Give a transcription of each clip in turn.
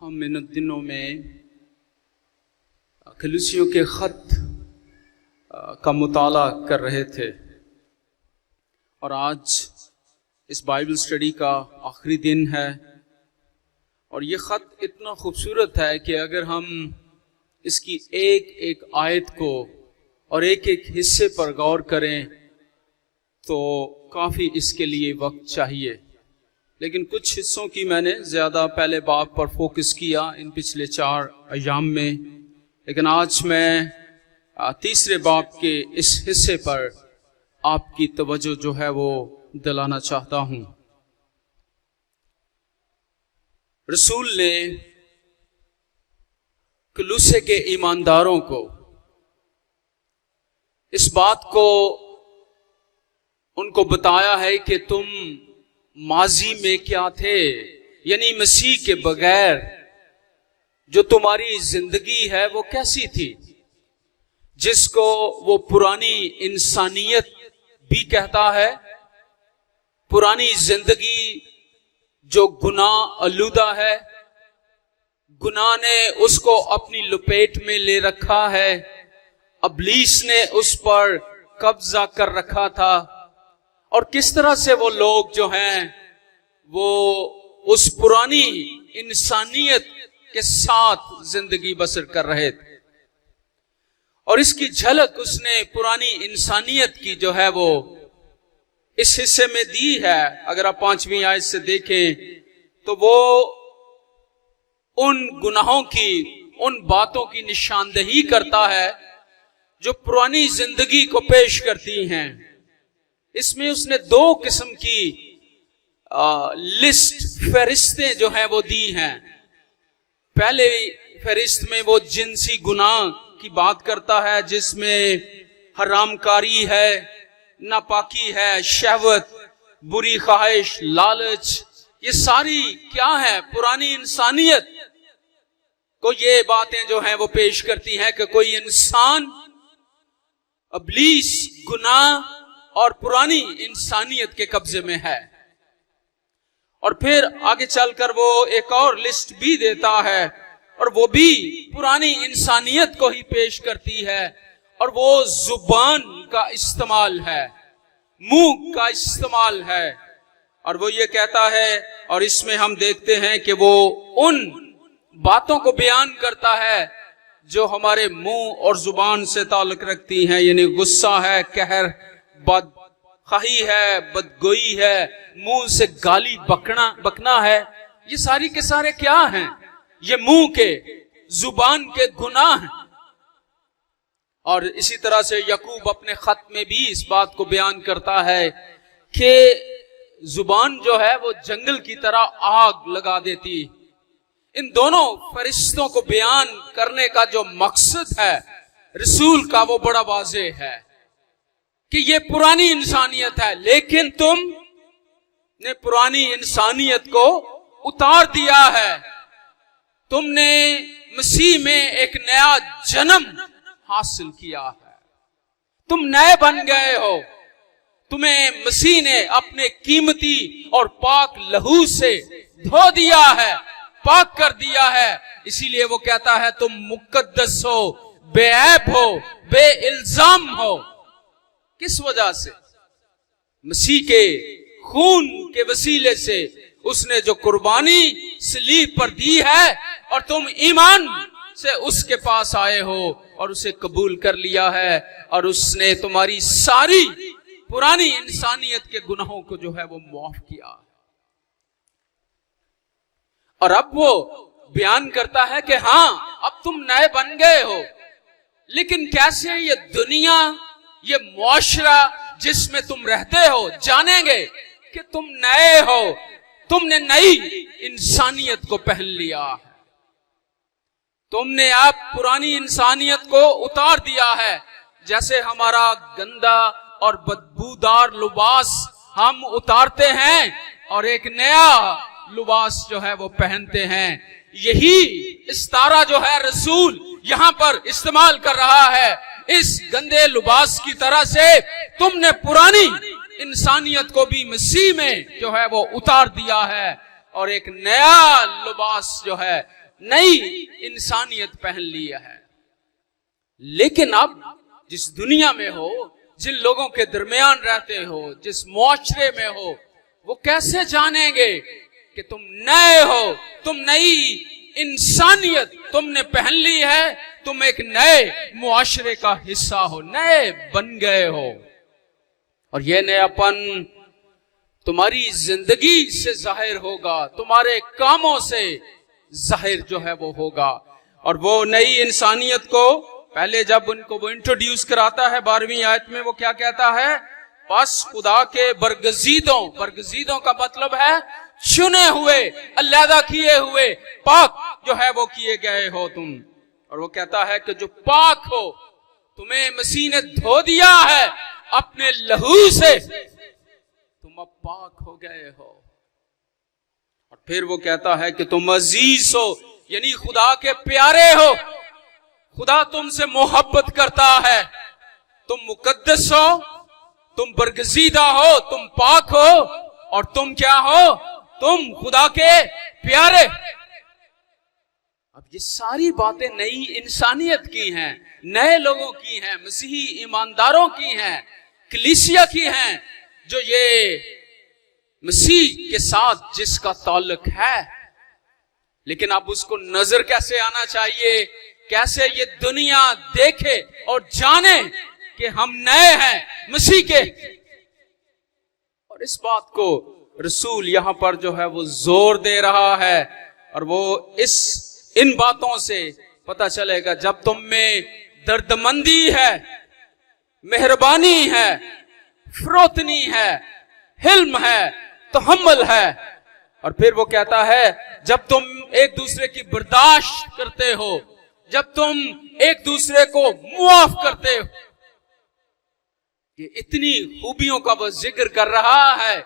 ہم ان دنوں میں کلیسیوں کے خط کا مطالعہ کر رہے تھے اور آج اس بائبل اسٹڈی کا آخری دن ہے، اور یہ خط اتنا خوبصورت ہے کہ اگر ہم اس کی ایک ایک آیت کو اور ایک ایک حصے پر غور کریں تو کافی اس کے لیے وقت چاہیے، لیکن کچھ حصوں کی میں نے زیادہ پہلے باب پر فوکس کیا ان پچھلے 4 ایام میں، لیکن آج میں تیسرے باب کے اس حصے پر آپ کی توجہ جو ہے وہ دلانا چاہتا ہوں۔ رسول نے کلوسے کے ایمانداروں کو اس بات کو ان کو بتایا ہے کہ تم ماضی میں کیا تھے، یعنی مسیح کے بغیر جو تمہاری زندگی ہے وہ کیسی تھی، جس کو وہ پرانی انسانیت بھی کہتا ہے، پرانی زندگی جو گناہ آلودہ ہے، گناہ نے اس کو اپنی لپیٹ میں لے رکھا ہے، ابلیس نے اس پر قبضہ کر رکھا تھا، اور کس طرح سے وہ لوگ جو ہیں وہ اس پرانی انسانیت کے ساتھ زندگی بسر کر رہے تھے، اور اس کی جھلک اس نے پرانی انسانیت کی جو ہے وہ اس حصے میں دی ہے۔ اگر آپ 5ویں آیت سے دیکھیں تو وہ ان گناہوں کی، ان باتوں کی نشاندہی کرتا ہے جو پرانی زندگی کو پیش کرتی ہیں۔ اس میں اس نے 2 قسم کی لسٹ، فہرستیں جو ہیں وہ دی ہیں۔ پہلے فہرست میں وہ جنسی گناہ کی بات کرتا ہے، جس میں حرام کاری ہے، ناپاکی ہے، شہوت، بری خواہش، لالچ، یہ ساری کیا ہے؟ پرانی انسانیت کو یہ باتیں جو ہیں وہ پیش کرتی ہیں کہ کوئی انسان ابلیس، گناہ اور پرانی انسانیت کے قبضے میں ہے۔ اور پھر آگے چل کر وہ ایک اور لسٹ بھی دیتا ہے، اور وہ بھی پرانی انسانیت کو ہی پیش کرتی ہے، اور وہ زبان کا استعمال ہے، منہ کا استعمال ہے، اور وہ یہ کہتا ہے، اور اس میں ہم دیکھتے ہیں کہ وہ ان باتوں کو بیان کرتا ہے جو ہمارے منہ اور زبان سے تعلق رکھتی ہیں، یعنی غصہ ہے، قہر، بدخواہی ہے، بدگوئی ہے، منہ سے گالی بکنا ہے، یہ ساری کے سارے کیا ہیں؟ یہ منہ کے، زبان کے گناہ ہیں۔ اور اسی طرح سے یعقوب اپنے خط میں بھی اس بات کو بیان کرتا ہے کہ زبان جو ہے وہ جنگل کی طرح آگ لگا دیتی۔ ان دونوں فرشتوں کو بیان کرنے کا جو مقصد ہے رسول کا وہ بڑا واضح ہے کہ یہ پرانی انسانیت ہے، لیکن تم نے پرانی انسانیت کو اتار دیا ہے، تم نے مسیح میں ایک نیا جنم حاصل کیا ہے، تم نئے بن گئے ہو، تمہیں مسیح نے اپنے قیمتی اور پاک لہو سے دھو دیا ہے، پاک کر دیا ہے۔ اسی لیے وہ کہتا ہے تم مقدس ہو، بے عیب ہو، بے الزام ہو۔ کس وجہ سے؟ مسیح کے خون کے وسیلے سے اس نے جو قربانی صلیب پر دی ہے، اور تم ایمان سے اس کے پاس آئے ہو اور اسے قبول کر لیا ہے، اور اس نے تمہاری ساری پرانی انسانیت کے گناہوں کو جو ہے وہ معاف کیا، اور اب وہ بیان کرتا ہے کہ ہاں اب تم نئے بن گئے ہو، لیکن کیسے؟ یہ دنیا، یہ معاشرہ جس میں تم رہتے ہو جانیں گے کہ تم نئے ہو، تم نے نئی انسانیت کو پہن لیا ہے، تم نے اب پرانی انسانیت کو اتار دیا ہے۔ جیسے ہمارا گندا اور بدبودار لباس ہم اتارتے ہیں اور ایک نیا لباس جو ہے وہ پہنتے ہیں، یہی استعارہ جو ہے رسول یہاں پر استعمال کر رہا ہے۔ اس گندے لباس کی طرح سے تم نے پرانی انسانیت کو بھی مسیح میں جو ہے وہ اتار دیا ہے، اور ایک نیا لباس جو ہے نئی انسانیت پہن لیا ہے. لیکن اب جس دنیا میں ہو، جن لوگوں کے درمیان رہتے ہو، جس معاشرے میں ہو، وہ کیسے جانیں گے کہ تم نئے ہو؟ تم نئی انسانیت تم نے پہن لی ہے، تم ایک نئے معاشرے کا حصہ ہو، نئے بن گئے ہو. اور یہ نیا پن تمہاری زندگی سے ظاہر ہوگا، تمہارے کاموں سے ظاہر جو ہے وہ ہوگا. اور وہ نئی انسانیت کو پہلے جب ان کو وہ انٹروڈیوس کراتا ہے 12ویں آیت میں، وہ کیا کہتا ہے؟ پس خدا کے برگزیدوں کا مطلب ہے چنے ہوئے، علیحدہ کیے ہوئے، پاک جو ہے وہ کیے گئے ہو تم. اور وہ کہتا ہے کہ جو پاک ہو، تمہیں مسیح نے دھو دیا ہے اپنے لہو سے، تم اب پاک ہو گئے ہو. اور پھر وہ کہتا ہے کہ تم عزیز ہو، یعنی خدا کے پیارے ہو، خدا تم سے محبت کرتا ہے، تم مقدس ہو، تم برگزیدہ ہو، تم پاک ہو، اور تم کیا ہو؟ تم خدا کے پیارے. اب یہ ساری باتیں نئی انسانیت کی ہیں، نئے لوگوں کی ہیں، مسیحی ایمانداروں کی ہیں، کلیسیا کی ہیں، جو یہ مسیح کے ساتھ جس کا تعلق ہے. لیکن اب اس کو نظر کیسے آنا چاہیے؟ کیسے یہ دنیا دیکھے اور جانے کہ ہم نئے ہیں مسیح کے؟ اور اس بات کو رسول یہاں پر جو ہے وہ زور دے رہا ہے، اور وہ ان باتوں سے پتہ چلے گا جب تم میں دردمندی ہے، مہربانی ہے، فروتنی ہے، حلم ہے، تحمل ہے. اور پھر وہ کہتا ہے جب تم ایک دوسرے کی برداشت کرتے ہو، جب تم ایک دوسرے کو معاف کرتے ہو. یہ اتنی خوبیوں کا وہ ذکر کر رہا ہے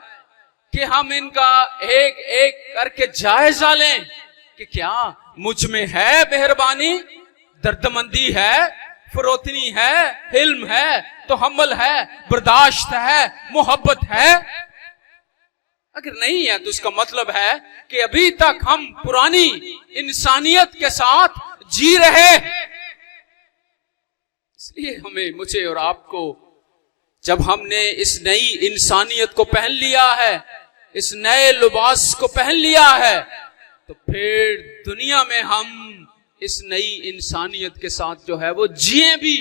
کہ ہم ان کا ایک ایک کر کے جائزہ لیں کہ کیا مجھ میں ہے مہربانی، دردمندی ہے، فروتنی ہے، حلم ہے، تحمل ہے، برداشت ہے، محبت ہے. اگر نہیں ہے تو اس کا مطلب ہے کہ ابھی تک ہم پرانی انسانیت کے ساتھ جی رہے. اس لیے مجھے اور آپ کو جب ہم نے اس نئی انسانیت کو پہن لیا ہے، اس نئے لباس کو پہن لیا ہے، تو پھر دنیا میں ہم اس نئی انسانیت کے ساتھ جو ہے وہ جیئیں بھی،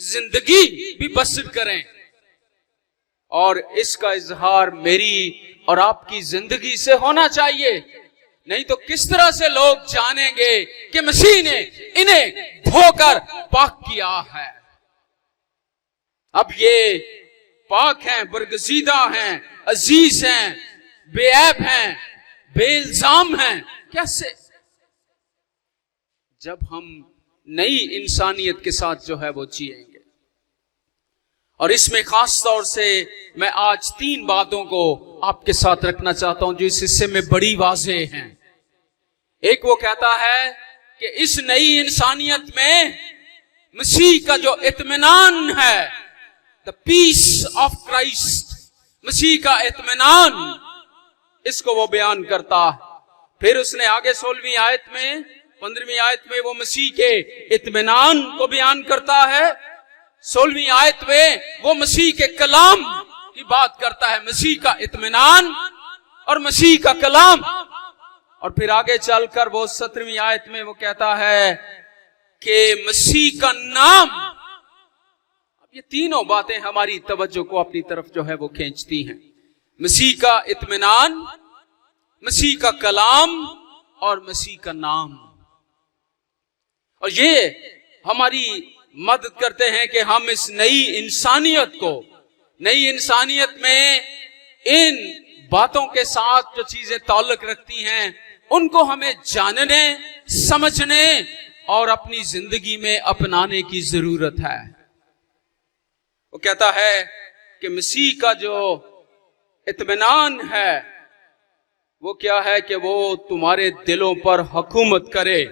زندگی بھی بسر کریں. اور اس کا اظہار میری اور آپ کی زندگی سے ہونا چاہیے. نہیں تو کس طرح سے لوگ جانیں گے کہ مسیح نے انہیں دھو کر پاک کیا ہے؟ اب یہ پاک ہیں، برگزیدہ ہیں، عزیز ہیں، بے عیب ہیں، بے الزام ہیں. کیسے؟ جب ہم نئی انسانیت کے ساتھ جو ہے وہ جیئیں گے. اور اس میں خاص طور سے میں آج 3 باتوں کو آپ کے ساتھ رکھنا چاہتا ہوں جو اس حصے میں بڑی واضح ہیں. ایک وہ کہتا ہے کہ اس نئی انسانیت میں مسیح کا جو اطمینان ہے، the peace of Christ، مسیح کا اطمینان، اس کو وہ بیان کرتا. پھر اس نے آگے 16ویں آیت میں، 15ویں آیت میں وہ مسیح کے اطمینان کو بیان کرتا ہے. 16ویں آیت میں وہ مسیح کے کلام کی بات کرتا ہے، مسیح کا اطمینان اور مسیح کا کلام. اور پھر آگے چل کر وہ 17ویں آیت میں وہ کہتا ہے کہ مسیح کا نام. اب یہ تینوں باتیں ہماری توجہ کو اپنی طرف جو ہے وہ کھینچتی ہیں. مسیح کا اطمینان، مسیح کا کلام اور مسیح کا نام. اور یہ ہماری مدد کرتے ہیں کہ ہم اس نئی انسانیت کو، نئی انسانیت میں ان باتوں کے ساتھ جو چیزیں تعلق رکھتی ہیں ان کو ہمیں جاننے، سمجھنے اور اپنی زندگی میں اپنانے کی ضرورت ہے. وہ کہتا ہے کہ مسیح کا جو اطمینان ہے وہ کیا ہے کہ وہ تمہارے دلوں پر حکومت کرے.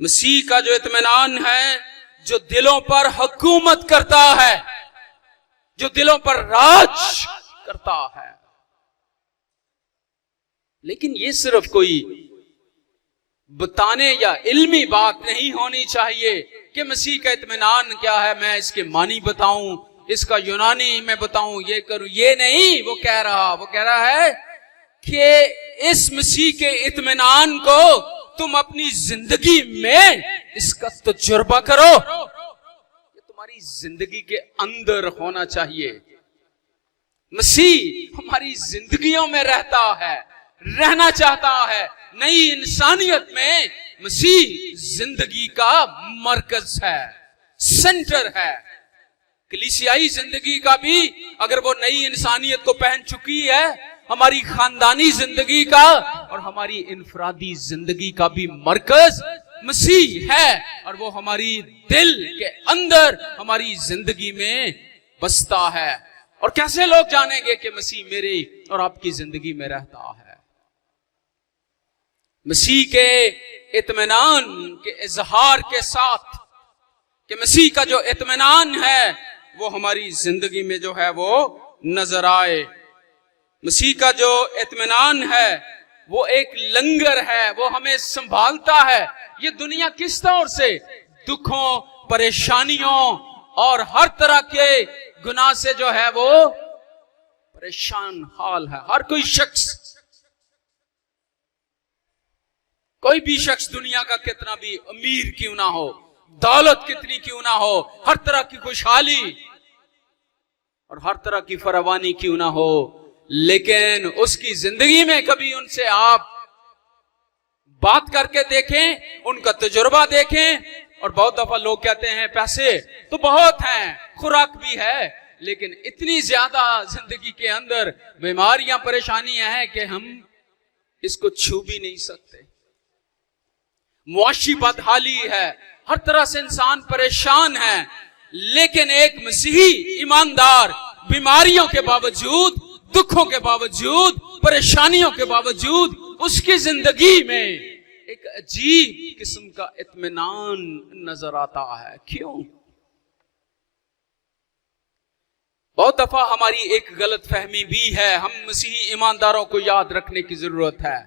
مسیح کا جو اطمینان ہے جو دلوں پر حکومت کرتا ہے، جو دلوں پر راج کرتا ہے. لیکن یہ صرف کوئی بتانے یا علمی بات نہیں ہونی چاہیے کہ مسیح کا اطمینان کیا ہے، میں اس کے معنی بتاؤں، اس کا یونانی میں بتاؤں، یہ کروں. یہ نہیں وہ کہہ رہا ہے کہ اس مسیح کے اطمینان کو تم اپنی زندگی میں اس کا تجربہ کرو. یہ تمہاری زندگی کے اندر ہونا چاہیے. مسیح ہماری زندگیوں میں رہتا ہے، رہنا چاہتا ہے. نئی انسانیت میں مسیح زندگی کا مرکز ہے، سینٹر ہے. کلیسیائی زندگی کا بھی اگر وہ نئی انسانیت کو پہن چکی ہے، ہماری خاندانی زندگی کا اور ہماری انفرادی زندگی کا بھی مرکز مسیح ہے، اور وہ ہماری دل کے اندر ہماری زندگی میں بستا ہے. اور کیسے لوگ جانیں گے کہ مسیح میری اور آپ کی زندگی میں رہتا ہے؟ مسیح کے اطمینان کے اظہار کے ساتھ، کہ مسیح کا جو اطمینان ہے وہ ہماری زندگی میں جو ہے وہ نظر آئے. مسیح کا جو اطمینان ہے وہ ایک لنگر ہے، وہ ہمیں سنبھالتا ہے. یہ دنیا کس طور سے دکھوں، پریشانیوں اور ہر طرح کے گناہ سے جو ہے وہ پریشان حال ہے. ہر کوئی بھی شخص دنیا کا کتنا بھی امیر کیوں نہ ہو، دولت کتنی کیوں نہ ہو، ہر طرح کی خوشحالی اور ہر طرح کی فراوانی کیوں نہ ہو، لیکن اس کی زندگی میں کبھی ان سے آپ بات کر کے دیکھیں، ان کا تجربہ دیکھیں. اور بہت دفعہ لوگ کہتے ہیں پیسے تو بہت ہیں، خوراک بھی ہے، لیکن اتنی زیادہ زندگی کے اندر بیماریاں، پریشانیاں ہیں کہ ہم اس کو چھو بھی نہیں سکتے. معاشی بدحالی ہے، ہر طرح سے انسان پریشان ہے، لیکن ایک مسیحی ایماندار بیماریوں کے باوجود، دکھوں کے باوجود، پریشانیوں کے باوجود اس کی زندگی میں ایک عجیب قسم کا اطمینان نظر آتا ہے. کیوں؟ بہت دفعہ ہماری ایک غلط فہمی بھی ہے، ہم مسیحی ایمانداروں کو یاد رکھنے کی ضرورت ہے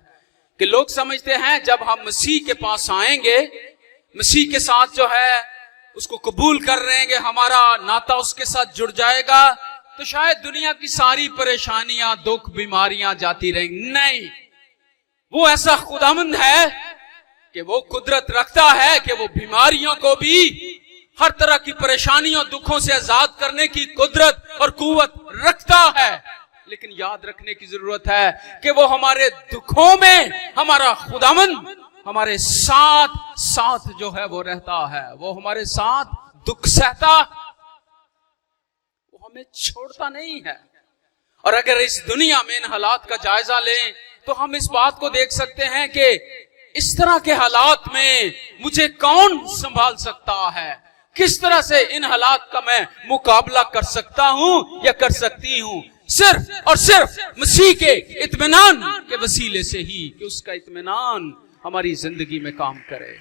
کہ لوگ سمجھتے ہیں جب ہم مسیح کے پاس آئیں گے، مسیح کے ساتھ جو ہے اس کو قبول کر رہیں گے، ہمارا ناطہ اس کے ساتھ جڑ جائے گا، تو شاید دنیا کی ساری پریشانیاں، دکھ، بیماریاں جاتی رہیں گی. نہیں، وہ ایسا خداوند ہے کہ وہ قدرت رکھتا ہے کہ وہ بیماریوں کو بھی، ہر طرح کی پریشانیوں، دکھوں سے آزاد کرنے کی قدرت اور قوت رکھتا ہے. لیکن یاد رکھنے کی ضرورت ہے کہ وہ ہمارے دکھوں میں ہمارا خداوند ہمارے ساتھ جو ہے وہ رہتا ہے. وہ ہمارے ساتھ دکھ سہتا، وہ ہمیں چھوڑتا نہیں ہے. اور اگر اس دنیا میں ان حالات کا جائزہ لیں تو ہم اس بات کو دیکھ سکتے ہیں کہ اس طرح کے حالات میں مجھے کون سنبھال سکتا ہے؟ کس طرح سے ان حالات کا میں مقابلہ کر سکتا ہوں یا کر سکتی ہوں؟ صرف اور صرف مسیح کے اطمینان کے وسیلے سے ہی، کہ اس کا اطمینان ہماری زندگی میں کام کرے.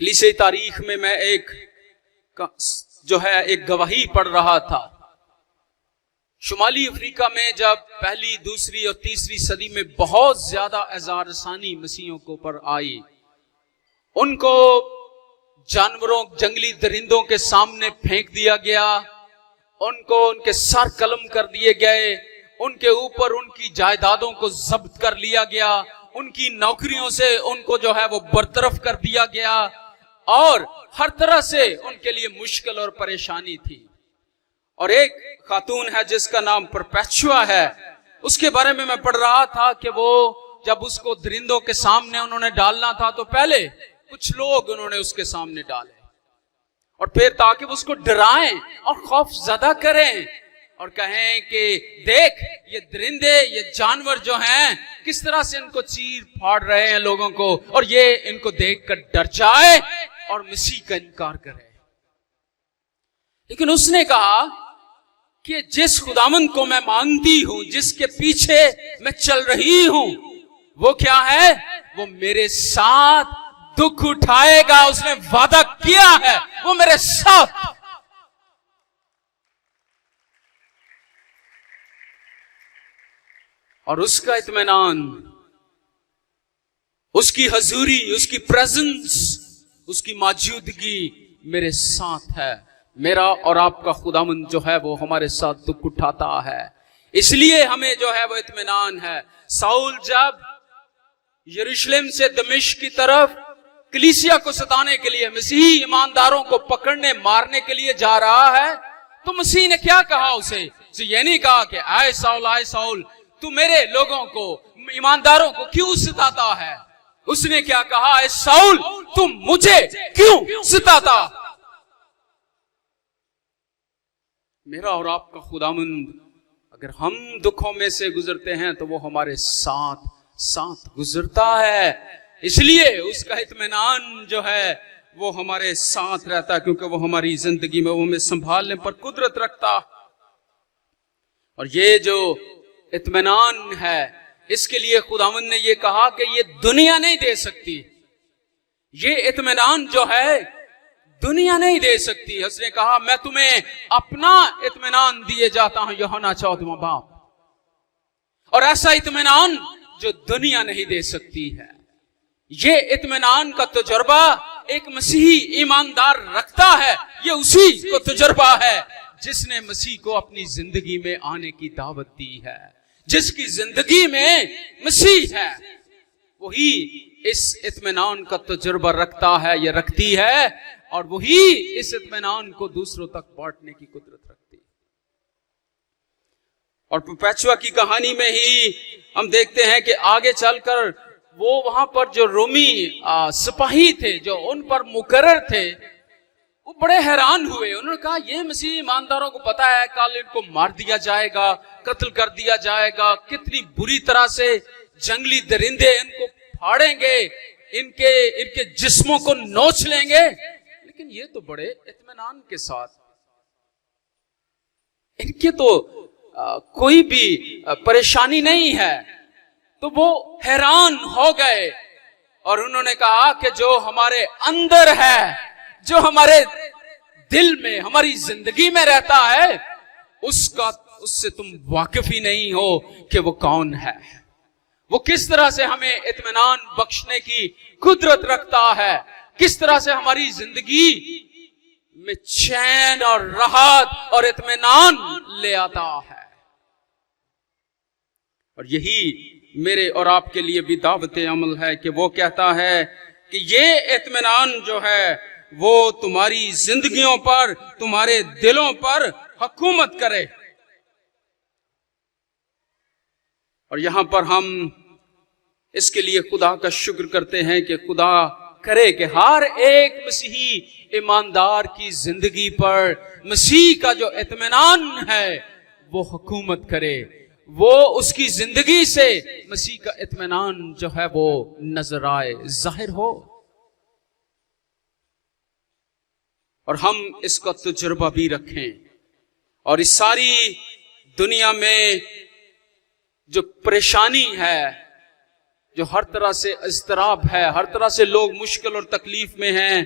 کلیسائی تاریخ میں ایک گواہی پڑھ رہا تھا. شمالی افریقہ میں جب پہلی، دوسری اور تیسری صدی میں بہت زیادہ اعزار رسانی مسیحیوں کو پر آئی، ان کو جانوروں، جنگلی درندوں کے سامنے پھینک دیا گیا، ان کو ان کے سر قلم کر دیے گئے، ان کے اوپر ان کی جائیدادوں کو ضبط کر لیا گیا، ان کی نوکریوں سے ان کو جو ہے وہ برطرف کر دیا گیا، اور ہر طرح سے ان کے لیے مشکل اور پریشانی تھی. اور ایک خاتون ہے جس کا نام پرپیچوا ہے، اس کے بارے میں پڑھ رہا تھا کہ وہ جب اس کو درندوں کے سامنے انہوں نے ڈالنا تھا تو پہلے کچھ لوگ انہوں نے اس کے سامنے ڈالے، اور پھر تاکہ وہ اس کو ڈرائیں اور خوف زدہ کریں اور کہیں کہ دیکھ یہ درندے، یہ جانور جو ہیں کس طرح سے ان کو چیر پھاڑ رہے ہیں لوگوں کو، اور یہ ان کو دیکھ کر ڈر جائے اور مسیح کا انکار کرے. لیکن اس نے کہا کہ جس خداوند کو میں مانتی ہوں، جس کے پیچھے میں چل رہی ہوں، وہ کیا ہے؟ وہ میرے ساتھ دکھ اٹھائے گا. اس نے وعدہ کیا ہے وہ میرے ساتھ. اور اس کا اطمینان، اس کی حضوری، اس کی پریزنس، اس کی موجودگی میرے ساتھ ہے. میرا اور آپ کا خداوند جو ہے وہ ہمارے ساتھ دکھ اٹھاتا ہے، اس لیے ہمیں جو ہے وہ اطمینان ہے. ساؤل جب یروشلم سے دمشق کی طرف کلیسیا کو ستانے کے لیے، مسیحی ایمانداروں کو پکڑنے مارنے کے لیے جا رہا ہے، تو مسیح نے کیا کہا اسے یہ نہیں کہا کہ اے ساؤل تو میرے لوگوں کو، ایمانداروں کو کیوں ستاتا ہے. اس نے کیا کہا؟ اے ساؤل تم مجھے کیوں ستاتا. میرا اور آپ کا خداوند اگر ہم دکھوں میں سے گزرتے ہیں تو وہ ہمارے ساتھ گزرتا ہے. اس لیے اس کا اطمینان جو ہے وہ ہمارے ساتھ رہتا ہے، کیونکہ وہ ہماری زندگی میں وہ ہمیں سنبھالنے پر قدرت رکھتا. اور یہ جو اطمینان ہے، اس کے لیے خداوند نے یہ کہا کہ یہ دنیا نہیں دے سکتی. یہ اطمینان جو ہے دنیا نہیں دے سکتی. اس نے کہا میں تمہیں اپنا اطمینان دیے جاتا ہوں، یوحنا 14واں باب. اور ایسا اطمینان جو دنیا نہیں دے سکتی ہے. یہ اطمینان کا تجربہ ایک مسیحی ایماندار رکھتا ہے. یہ اسی کو تجربہ ہے جس نے مسیح کو اپنی زندگی میں آنے کی دعوت دی ہے. جس کی زندگی میں مسیح ہے وہی اس اطمینان کا تجربہ رکھتا ہے یا رکھتی ہے، اور وہی اس اطمینان کو دوسروں تک بانٹنے کی قدرت رکھتی ہے. اور پرپیچوا کی کہانی میں ہی ہم دیکھتے ہیں کہ آگے چل کر وہ وہاں پر جو رومی سپاہی تھے جو ان پر مقرر تھے، وہ بڑے حیران ہوئے. انہوں نے کہا یہ مسیح ایمانداروں کو پتا ہے کل ان کو مار دیا جائے گا، قتل کر دیا جائے گا، کتنی بری طرح سے جنگلی درندے ان کو پھاڑیں گے، ان کے جسموں کو نوچ لیں گے. لیکن یہ تو بڑے اطمینان کے ساتھ، ان کے تو کوئی بھی پریشانی نہیں ہے. تو وہ حیران ہو گئے اور انہوں نے کہا کہ جو ہمارے اندر ہے، جو ہمارے دل میں، ہماری زندگی میں رہتا ہے، اس سے تم واقف ہی نہیں ہو کہ وہ کون ہے، وہ کس طرح سے ہمیں اطمینان بخشنے کی قدرت رکھتا ہے، کس طرح سے ہماری زندگی میں چین اور راحت اور اطمینان لے آتا ہے. اور یہی میرے اور آپ کے لیے بھی دعوت عمل ہے کہ وہ کہتا ہے کہ یہ اطمینان جو ہے وہ تمہاری زندگیوں پر، تمہارے دلوں پر حکومت کرے. اور یہاں پر ہم اس کے لیے خدا کا شکر کرتے ہیں کہ خدا کرے کہ ہر ایک مسیحی ایماندار کی زندگی پر مسیح کا جو اطمینان ہے وہ حکومت کرے. وہ اس کی زندگی سے مسیح کا اطمینان جو ہے وہ نظر آئے، ظاہر ہو. اور ہم اس کا تجربہ بھی رکھیں. اور اس ساری دنیا میں جو پریشانی ہے، جو ہر طرح سے اضطراب ہے، ہر طرح سے لوگ مشکل اور تکلیف میں ہیں،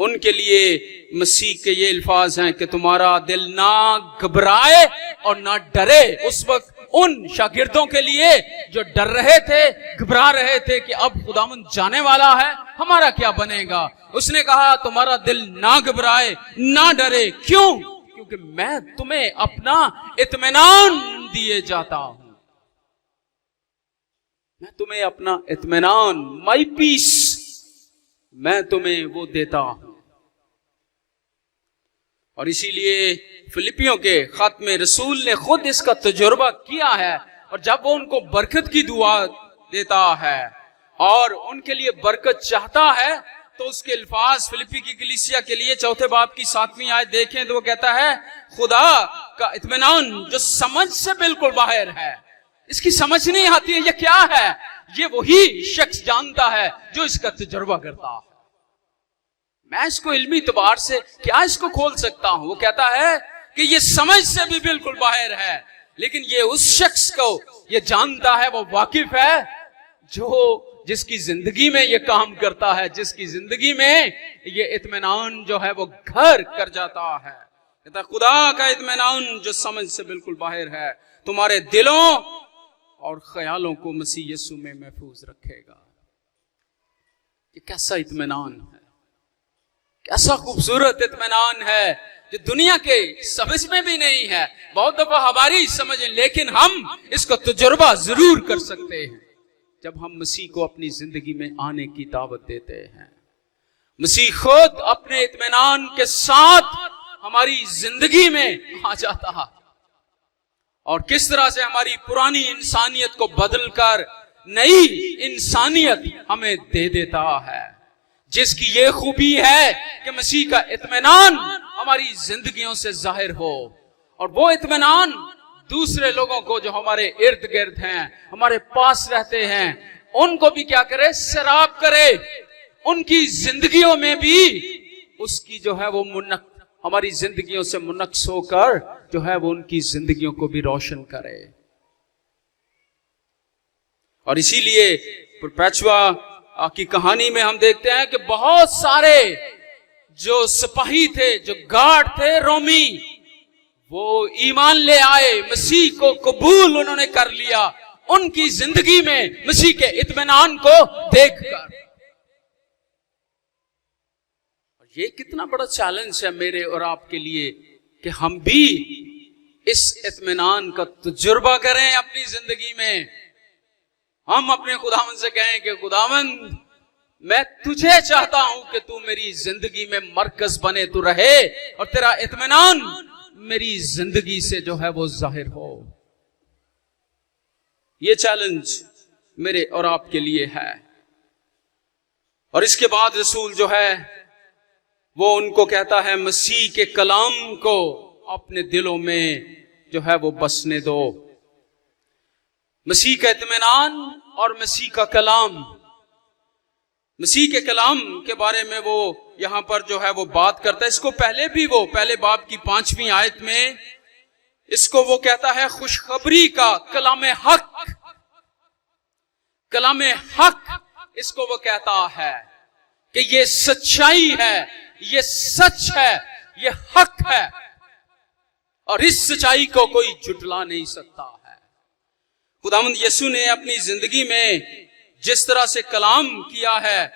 ان کے لیے مسیح کے یہ الفاظ ہیں کہ تمہارا دل نہ گھبرائے اور نہ ڈرے. اس وقت ان شاگردوں کے لیے جو ڈر رہے تھے، گھبرا رہے تھے کہ اب خداوند جانے والا ہے، ہمارا کیا بنے گا، اس نے کہا تمہارا دل نہ گھبرائے نہ ڈرے. کیوں؟ کیونکہ میں تمہیں اپنا اطمینان دیے جاتا ہوں. میں تمہیں اپنا اطمینان، مائی پیس، میں تمہیں وہ دیتا ہوں. اور اسی لیے فلپیوں کے خط میں رسول نے خود اس کا تجربہ کیا ہے. اور جب وہ ان کو برکت کی دعا دیتا ہے اور ان کے لیے برکت چاہتا ہے تو اس کے الفاظ فلپی کی کلیسیا کے لیے 4 باب کی 7ویں آیت دیکھیں تو وہ کہتا ہے خدا کا اطمینان جو سمجھ سے بالکل باہر ہے. اس کی سمجھ نہیں آتی ہے یہ کیا ہے، یہ وہی شخص جانتا ہے جو اس کا تجربہ کرتا ہے. میں اس کو علمی اعتبار سے کیا اس کو کھول سکتا ہوں. وہ کہتا ہے کہ یہ سمجھ سے بھی بالکل باہر ہے، لیکن یہ اس شخص کو یہ جانتا ہے، وہ واقف ہے جس کی زندگی میں یہ کام کرتا ہے، جس کی زندگی میں یہ اطمینان جو ہے وہ گھر کر جاتا ہے. کہتا ہے خدا کا اطمینان جو سمجھ سے بالکل باہر ہے تمہارے دلوں اور خیالوں کو مسیح یسوع میں محفوظ رکھے گا۔ یہ کیسا اطمینان ہے، کیسا خوبصورت اطمینان ہے جو دنیا کے سمجھ میں بھی نہیں ہے، بہت دفعہ ہماری سمجھ، لیکن ہم اس کو تجربہ ضرور کر سکتے ہیں جب ہم مسیح کو اپنی زندگی میں آنے کی دعوت دیتے ہیں۔ مسیح خود اپنے اطمینان کے ساتھ ہماری زندگی میں آ جاتا ہے، اور کس طرح سے ہماری پرانی انسانیت کو بدل کر نئی انسانیت ہمیں دے دیتا ہے، جس کی یہ خوبی ہے کہ مسیح کا اطمینان ہماری زندگیوں سے ظاہر ہو، اور وہ اطمینان دوسرے لوگوں کو جو ہمارے ارد گرد ہیں، ہمارے پاس رہتے ہیں، ان کو بھی کیا کرے، سیراب کرے، ان کی زندگیوں میں بھی اس کی جو ہے وہ ہماری زندگیوں سے منقص ہو کر جو ہے وہ ان کی زندگیوں کو بھی روشن کرے۔ اور اسی لیے پرپیچوا کی کہانی میں ہم دیکھتے ہیں کہ بہت سارے جو سپاہی تھے، جو گارڈ تھے رومی، وہ ایمان لے آئے، مسیح کو قبول انہوں نے کر لیا ان کی زندگی میں مسیح کے اطمینان کو دیکھ کر۔ یہ کتنا بڑا چیلنج ہے میرے اور آپ کے لیے کہ ہم بھی اس اطمینان کا تجربہ کریں اپنی زندگی میں۔ ہم اپنے خداوند سے کہیں کہ خداوند میں تجھے چاہتا ہوں کہ تو میری زندگی میں مرکز بنے، تو رہے، اور تیرا اطمینان میری زندگی سے جو ہے وہ ظاہر ہو۔ یہ چیلنج میرے اور آپ کے لیے ہے۔ اور اس کے بعد رسول جو ہے وہ ان کو کہتا ہے مسیح کے کلام کو اپنے دلوں میں جو ہے وہ بسنے دو۔ مسیح کا اطمینان اور مسیح کا کلام، مسیح کے کلام کے بارے میں وہ یہاں پر جو ہے وہ بات کرتا ہے۔ اس کو پہلے بھی وہ پہلے باب کی 5ویں آیت میں اس کو وہ کہتا ہے خوشخبری کا کلام حق، کلام حق اس کو وہ کہتا ہے کہ یہ سچائی ہے، یہ سچ ہے، یہ حق ہے، اور اس سچائی کو کوئی جھٹلا نہیں سکتا ہے۔ خداوند یسوع نے اپنی زندگی میں جس طرح سے کلام کیا ہے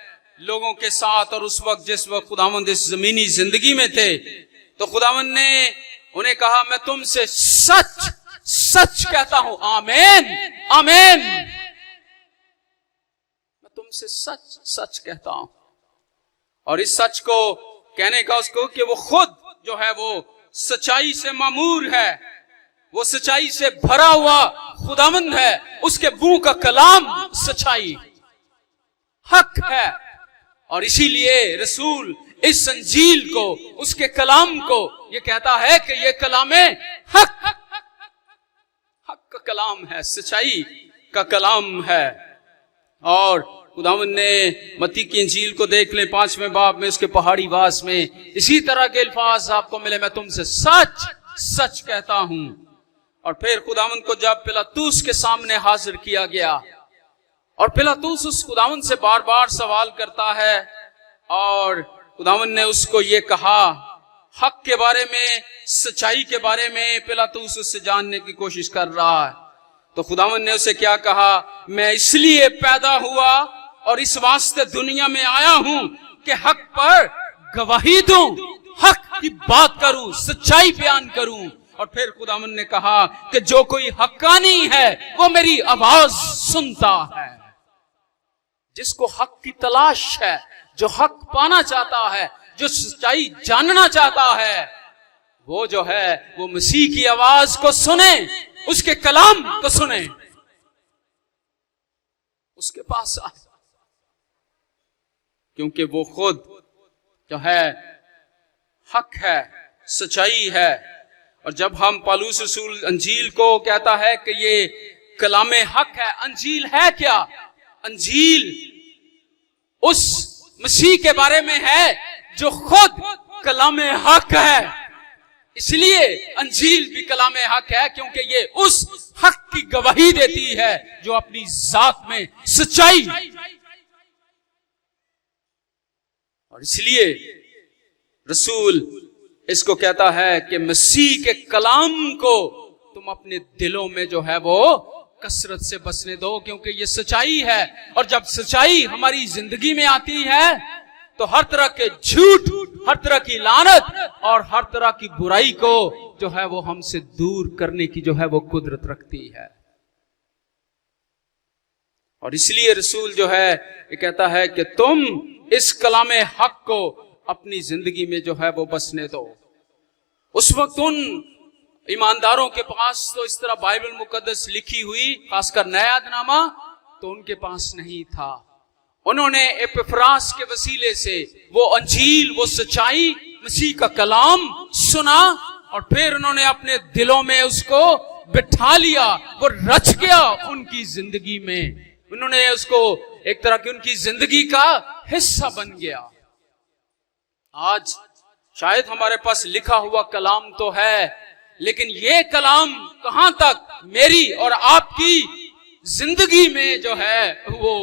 لوگوں کے ساتھ، اور اس وقت جس وقت خداوند اس زمینی زندگی میں تھے، تو خداوند نے انہیں کہا میں تم سے سچ سچ کہتا ہوں، آمین آمین، میں تم سے سچ سچ کہتا ہوں۔ اور اس سچ کو کہنے کا اس کو کہ وہ خود جو ہے وہ سچائی سے معمور ہے، وہ سچائی سے بھرا ہوا خداوند ہے، اس کے منہ کا کلام سچائی حق ہے۔ اور اسی لیے رسول اس انجیل کو، اس کے کلام کو یہ کہتا ہے کہ یہ کلام حق، حق کا کلام ہے، سچائی کا کلام ہے۔ اور خداوند نے متی کی انجیل کو دیکھ لیں 5ویں باب میں، اس کے پہاڑی واس میں اسی طرح کے الفاظ آپ کو ملے، میں تم سے سچ سچ کہتا ہوں۔ اور پھر خداوند کو جب پلاطوس کے سامنے حاضر کیا گیا، اور پلاطوس اس خداوند سے بار بار سوال کرتا ہے، اور خداوند نے اس کو یہ کہا حق کے بارے میں، سچائی کے بارے میں پلاطوس اس سے جاننے کی کوشش کر رہا ہے، تو خداوند نے اسے کیا کہا، میں اس لیے پیدا ہوا اور اس واسطے دنیا میں آیا ہوں کہ حق پر گواہی دوں، حق کی بات کروں، سچائی بیان کروں۔ اور پھر خداوند نے کہا کہ جو کوئی حقانی ہے وہ میری آواز سنتا ہے۔ جس کو حق کی تلاش ہے، جو حق پانا چاہتا ہے، جو سچائی جاننا چاہتا ہے، وہ جو ہے وہ مسیح کی آواز کو سنے، اس کے کلام کو سنے، اس کے پاس آئے، کیونکہ وہ خود جو ہے حق ہے، سچائی ہے۔ اور جب ہم پالوس رسول انجیل کو کہتا ہے کہ یہ کلام حق ہے، انجیل ہے کیا؟ انجیل اس مسیح کے بارے میں ہے جو خود کلام حق ہے، اس لیے انجیل بھی کلام حق ہے، کیونکہ یہ اس حق کی گواہی دیتی ہے جو اپنی ذات میں سچائی، اور اس لیے رسول اس کو کہتا ہے کہ مسیح کے کلام کو تم اپنے دلوں میں جو ہے وہ کثرت سے بسنے دو، کیونکہ یہ سچائی ہے۔ اور جب سچائی ہماری زندگی میں آتی ہے تو ہر طرح کے جھوٹ، ہر طرح کی لعنت اور ہر طرح کی برائی کو جو ہے وہ ہم سے دور کرنے کی جو ہے وہ قدرت رکھتی ہے۔ اور اس لیے رسول جو ہے یہ کہتا ہے کہ تم اس کلام حق کو اپنی زندگی میں جو ہے وہ بسنے دو۔ اس وقت ان ایمانداروں کے پاس تو اس طرح بائبل مقدس لکھی ہوئی، خاص کر نیا عہد نامہ، تو ان کے پاس نہیں تھا۔ انہوں نے ایپفراس کے وسیلے سے وہ انجیل، وہ سچائی، مسیح کا کلام سنا، اور پھر انہوں نے اپنے دلوں میں اس کو بٹھا لیا، وہ رچ گیا ان کی زندگی میں، انہوں نے اس کو ایک طرح کی ان کی زندگی کا حصہ بن گیا۔ آج شاید ہمارے پاس لکھا ہوا کلام تو ہے، لیکن یہ کلام کہاں تک میری اور آپ کی زندگی میں جو ہے وہ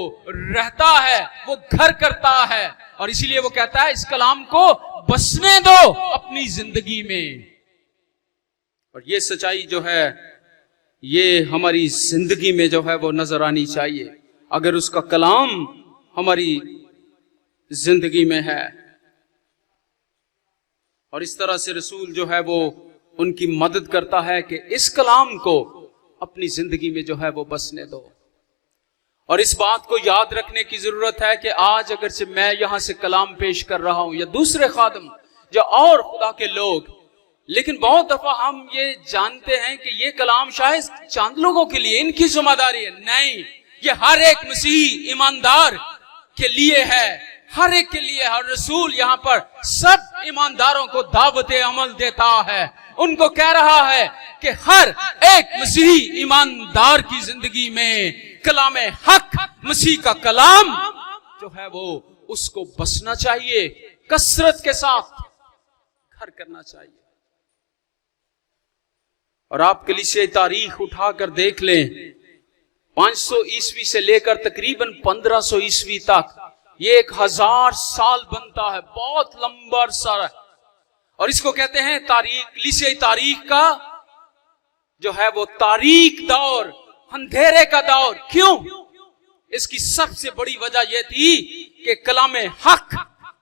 رہتا ہے، وہ گھر کرتا ہے، اور اسی لیے وہ کہتا ہے اس کلام کو بسنے دو اپنی زندگی میں۔ اور یہ سچائی جو ہے یہ ہماری زندگی میں جو ہے وہ نظر آنی چاہیے، اگر اس کا کلام ہماری زندگی میں ہے۔ اور اس طرح سے رسول جو ہے وہ ان کی مدد کرتا ہے کہ اس کلام کو اپنی زندگی میں جو ہے وہ بسنے دو۔ اور اس بات کو یاد رکھنے کی ضرورت ہے کہ آج اگرچہ میں یہاں سے کلام پیش کر رہا ہوں یا دوسرے خادم یا اور خدا کے لوگ، لیکن بہت دفعہ ہم یہ جانتے ہیں کہ یہ کلام شاید چند لوگوں کے لیے ان کی ذمہ داری ہے۔ نہیں، یہ ہر ایک مسیحی ایماندار کے لیے ہے، ہر ایک کے لیے۔ اور رسول یہاں پر سب ایمانداروں کو دعوت عمل دیتا ہے، ان کو کہہ رہا ہے کہ ہر ایک مسیحی ایماندار کی زندگی میں کلام حق، مسیح کا کلام جو ہے وہ اس کو بسنا چاہیے، کثرت کے ساتھ گھر کرنا چاہیے۔ اور آپ کلیسیائی تاریخ اٹھا کر دیکھ لیں، 500 عیسوی سے لے کر تقریباً 1500 عیسوی تک یہ 1000 سال بنتا ہے، بہت لمبا عرصہ ہے۔ اور اس کو کہتے ہیں تاریخ، کلیسیائی تاریخ کا جو ہے وہ تاریک دور، اندھیرے کا دور۔ کیوں؟ اس کی سب سے بڑی وجہ یہ تھی کہ کلام حق،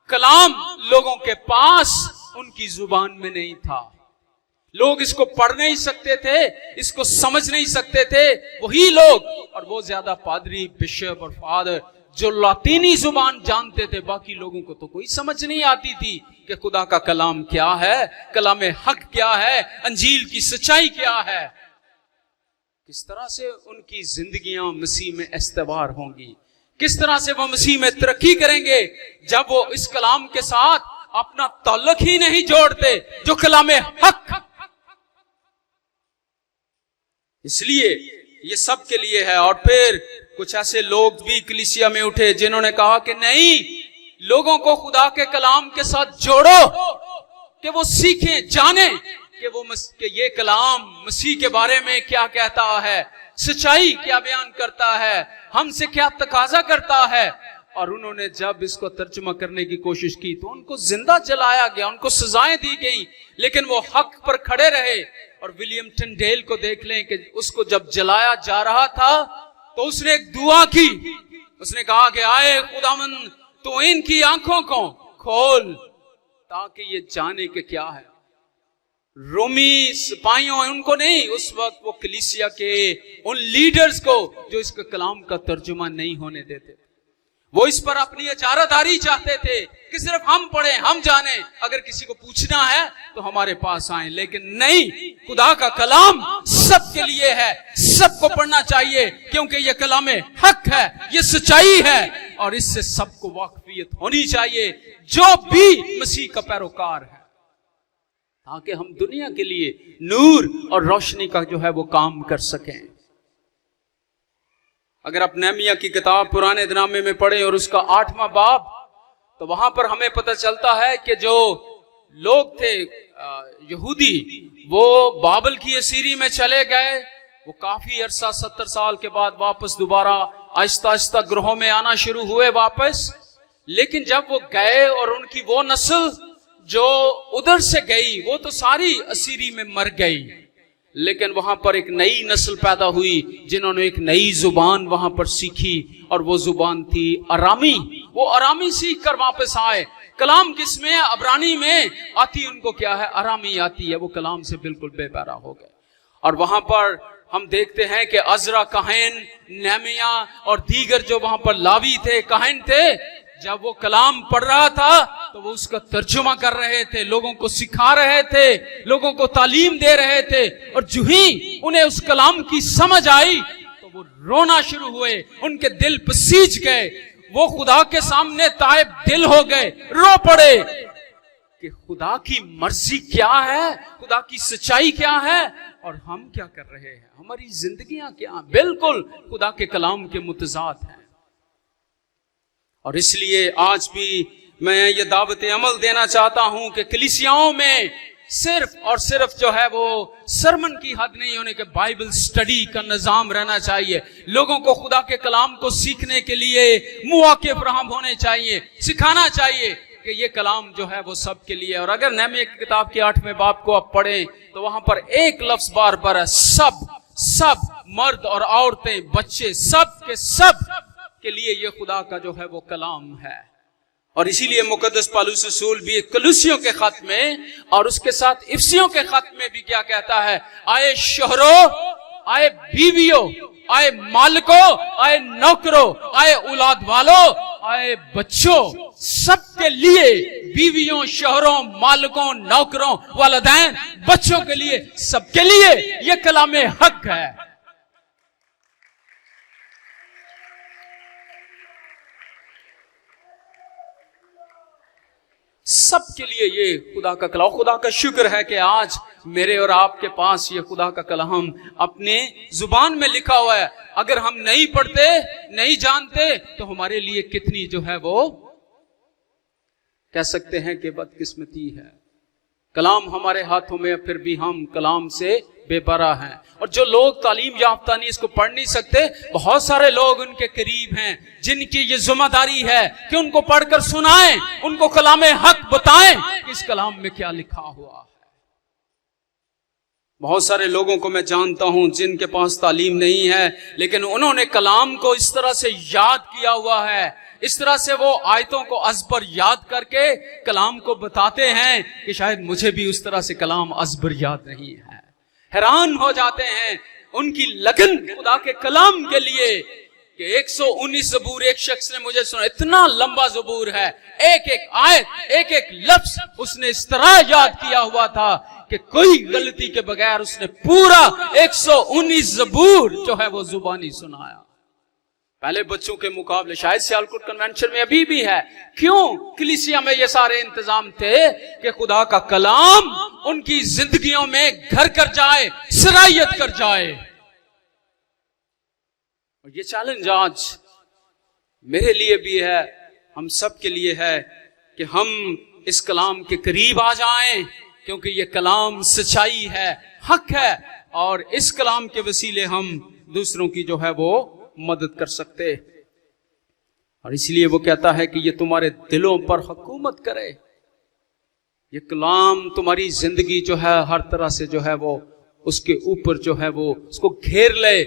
کلام لوگوں کے پاس ان کی زبان میں نہیں تھا، لوگ اس کو پڑھ نہیں سکتے تھے، اس کو سمجھ نہیں سکتے تھے۔ وہی لوگ، اور وہ زیادہ پادری، بشپ اور فادر جو لاطینی زبان جانتے تھے، باقی لوگوں کو تو کوئی سمجھ نہیں آتی تھی کہ خدا کا کلام کیا ہے، کلام حق کیا ہے، انجیل کی سچائی کیا ہے۔ کس طرح سے ان کی زندگیاں مسیح میں استوار ہوں گی، کس طرح سے وہ مسیح میں ترقی کریں گے جب وہ اس کلام کے ساتھ اپنا تعلق ہی نہیں جوڑتے جو کلام حق۔ اس لیے یہ سب کے لیے ہے۔ اور پھر کچھ ایسے لوگ بھی کلیسیا میں اٹھے جنہوں نے کہا کہ نہیں، لوگوں کو خدا کے کلام کے ساتھ جوڑو کہ وہ سیکھیں، جانیں کہ یہ کلام مسیح کے بارے میں کیا کہتا ہے، سچائی کیا بیان کرتا ہے، ہم سے کیا تقاضا کرتا ہے۔ اور انہوں نے جب اس کو ترجمہ کرنے کی کوشش کی تو ان کو زندہ جلایا گیا، ان کو سزائیں دی گئیں، لیکن وہ حق پر کھڑے رہے۔ اور ولیم ٹنڈیل کو دیکھ لیں کہ اس کو جب جلایا جا رہا تھا تو اس نے ایک دعا کی، اس نے کہا کہ آئے خداوند تو ان کی آنکھوں کو کھول تاکہ یہ جانے کہ کیا ہے۔ رومی سپاہیوں ان کو نہیں، اس وقت وہ کلیسیا کے ان لیڈرز کو جو اس کے کلام کا ترجمہ نہیں ہونے دیتے، وہ اس پر اپنی اجارہ چاہتے تھے کہ صرف ہم پڑھیں، ہم جانیں، اگر کسی کو پوچھنا ہے تو ہمارے پاس آئیں۔ لیکن نہیں، خدا کا کلام سب کے لیے ہے، سب کو پڑھنا چاہیے، کیونکہ یہ کلام حق ہے، یہ سچائی ہے، اور اس سے سب کو واقفیت ہونی چاہیے جو بھی مسیح کا پیروکار ہے، تاکہ ہم دنیا کے لیے نور اور روشنی کا جو ہے وہ کام کر سکیں۔ اگر آپ نہمیہ کی کتاب پرانے نامے میں پڑھیں اور اس کا 8واں باب، تو وہاں پر ہمیں پتہ چلتا ہے کہ جو لوگ تھے یہودی، وہ بابل کی اسیری میں چلے گئے، وہ کافی عرصہ 70 سال کے بعد واپس دوبارہ آہستہ آہستہ گروہوں میں آنا شروع ہوئے واپس۔ لیکن جب وہ گئے اور ان کی وہ نسل جو ادھر سے گئی وہ تو ساری اسیری میں مر گئی، لیکن وہاں پر ایک نئی نسل پیدا ہوئی جنہوں نے ایک نئی زبان وہاں پر سیکھی، اور وہ زبان تھی ارامی۔ وہ ارامی سیکھ کر واپس آئے۔ کلام کس میں ہے؟ عبرانی میں آتی ان کو کیا ہے؟ ارامی آتی ہے۔ وہ کلام سے بالکل بے بہرا ہو گئے، اور وہاں پر ہم دیکھتے ہیں کہ عزرا کاہن، نہمیہ اور دیگر جو وہاں پر لاوی تھے، کاہن تھے، جب وہ کلام پڑھ رہا تھا تو وہ اس کا ترجمہ کر رہے تھے، لوگوں کو سکھا رہے تھے، لوگوں کو تعلیم دے رہے تھے، اور جو ہی انہیں اس کلام کی سمجھ آئی تو وہ رونا شروع ہوئے، ان کے دل پسیج گئے، وہ خدا کے سامنے تائب دل ہو گئے، رو پڑے کہ خدا کی مرضی کیا ہے، خدا کی سچائی کیا ہے، اور ہم کیا کر رہے ہیں، ہماری زندگیاں کیا ہیں، بالکل خدا کے کلام کے متضاد ہیں۔ اور اس لیے آج بھی میں یہ دعوت عمل دینا چاہتا ہوں کہ کلیسیاؤں میں صرف اور صرف جو ہے وہ سرمن کی حد نہیں ہونے کے بائبل سٹڈی کا نظام رہنا چاہیے۔ لوگوں کو خدا کے کلام کو سیکھنے کے لیے مواقع فراہم ہونے چاہیے، سکھانا چاہیے کہ یہ کلام جو ہے وہ سب کے لیے۔ اور اگر نہمیہ کی کتاب کے 8ویں باب کو آپ پڑھیں تو وہاں پر ایک لفظ بار بار ہے، سب مرد اور عورتیں، بچے، سب کے سب کے لیے یہ خدا کا جو ہے وہ کلام ہے۔ اور اسی لیے مقدس پالوس رسول بھی کلوسیوں کے خط میں اور اس کے ساتھ افسیوں کے خط میں بھی کیا کہتا ہے؟ آئے شوہرو، آئے بیویوں، آئے مالکوں، آئے نوکروں، آئے اولاد والوں، آئے بچوں، سب کے لیے، بیویوں، شوہروں، مالکوں، نوکروں، والدین، بچوں کے لیے، سب کے لیے یہ کلام حق ہے۔ سب کے لیے یہ خدا کا کلام۔ خدا کا شکر ہے کہ آج میرے اور آپ کے پاس یہ خدا کا کلام اپنے زبان میں لکھا ہوا ہے۔ اگر ہم نہیں پڑھتے، نہیں جانتے تو ہمارے لیے کتنی جو ہے وہ کہہ سکتے ہیں کہ بدقسمتی ہے۔ کلام ہمارے ہاتھوں میں، پھر بھی ہم کلام سے بے بھرا ہیں۔ اور جو لوگ تعلیم یافتہ نہیں، اس کو پڑھ نہیں سکتے، بہت سارے لوگ ان کے قریب ہیں جن کی یہ ذمہ داری ہے کہ ان کو پڑھ کر سنائیں، ان کو کلام حق بتائیں کہ اس کلام میں کیا لکھا ہوا ہے۔ بہت سارے لوگوں کو میں جانتا ہوں جن کے پاس تعلیم نہیں ہے، لیکن انہوں نے کلام کو اس طرح سے یاد کیا ہوا ہے، اس طرح سے وہ آیتوں کو ازبر یاد کر کے کلام کو بتاتے ہیں کہ شاید مجھے بھی اس طرح سے کلام ازبر یاد نہیں ہے۔ حیران ہو جاتے ہیں ان کی لگن خدا کے کلام کے لیے کہ 119 زبور ایک شخص نے مجھے سنا، اتنا لمبا زبور ہے، ایک ایک آیت، ایک ایک لفظ اس نے اس طرح یاد کیا ہوا تھا کہ کوئی غلطی کے بغیر اس نے پورا 119 زبور جو ہے وہ زبانی سنایا۔ پہلے بچوں کے مقابلے شاید سیالکوٹ کنونشن میں ابھی بھی ہے۔ کیوں؟ کلیسیا میں یہ سارے انتظام تھے کہ خدا کا کلام ان کی زندگیوں میں گھر کر جائے، سرایت کر جائے۔ اور یہ چیلنج آج میرے لیے بھی ہے، ہم سب کے لیے ہے کہ ہم اس کلام کے قریب آ جائیں، کیونکہ یہ کلام سچائی ہے، حق ہے، اور اس کلام کے وسیلے ہم دوسروں کی جو ہے وہ مدد کر سکتے۔ اور اس لیے وہ کہتا ہے کہ یہ تمہارے دلوں پر حکومت کرے، یہ کلام تمہاری زندگی جو ہے ہر طرح سے جو ہے وہ اس کے اوپر جو ہے وہ اس کو گھیر لے،